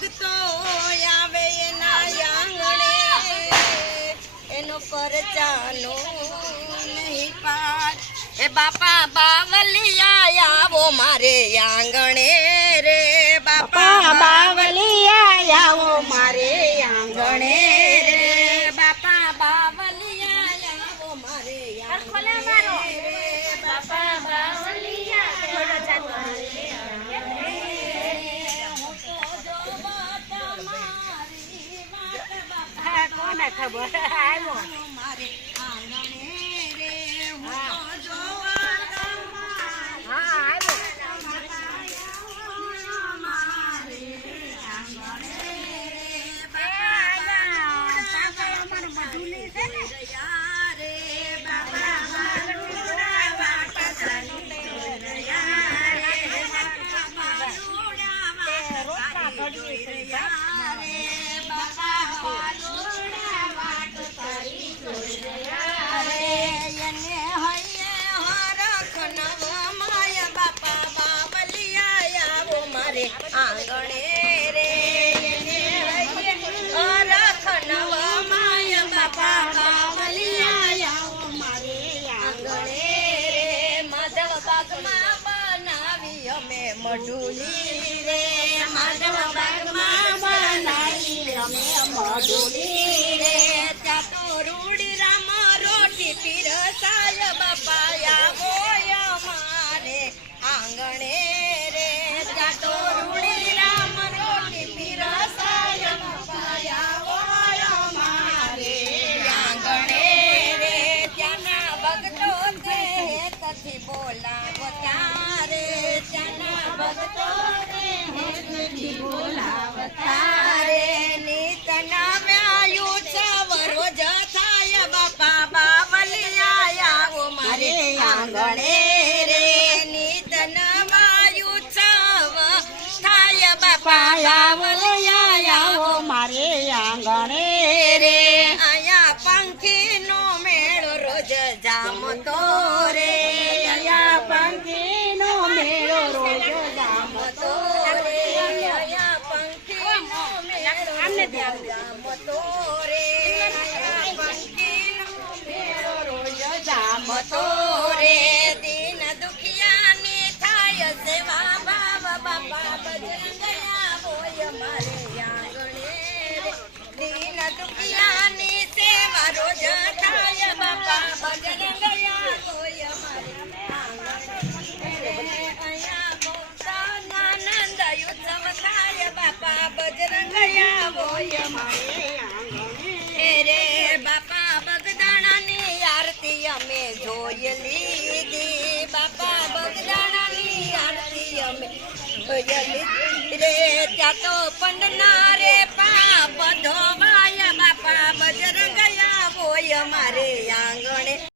ભક્તો આવે એના આંગણે. એનો પરચાનો નહીં પાર. એ બાપા બાવલિયા આવો મારે આંગણે. કોને ખબર. આવ્યો આંગણે આંગણે રે માધવ બાગમાં બનાવી અમે મઢુલી માધવ બાગમાં રે ત્યાં તો રૂડી રામ રોટી પીરસાય બાપા આવો આંગણે બોલાવો ત્યારે ત્યાંના ભક્તો તે બોલાવો ત્યારે નીતના વ્યાયુ છવરો જ થાય બાપા બાવલિયા આવો મારે આંગણે રે. નીતના છવ, થાય બાપા મેળો રોજ જામતો રે આયા બજરંગયા બોય મારે રે બાપા બગદાણાની આરતી અમે જોઈ લીધી. બાપા બગદાણાની આરતી અમે જોઈ રે, ત્યાં તો પંડના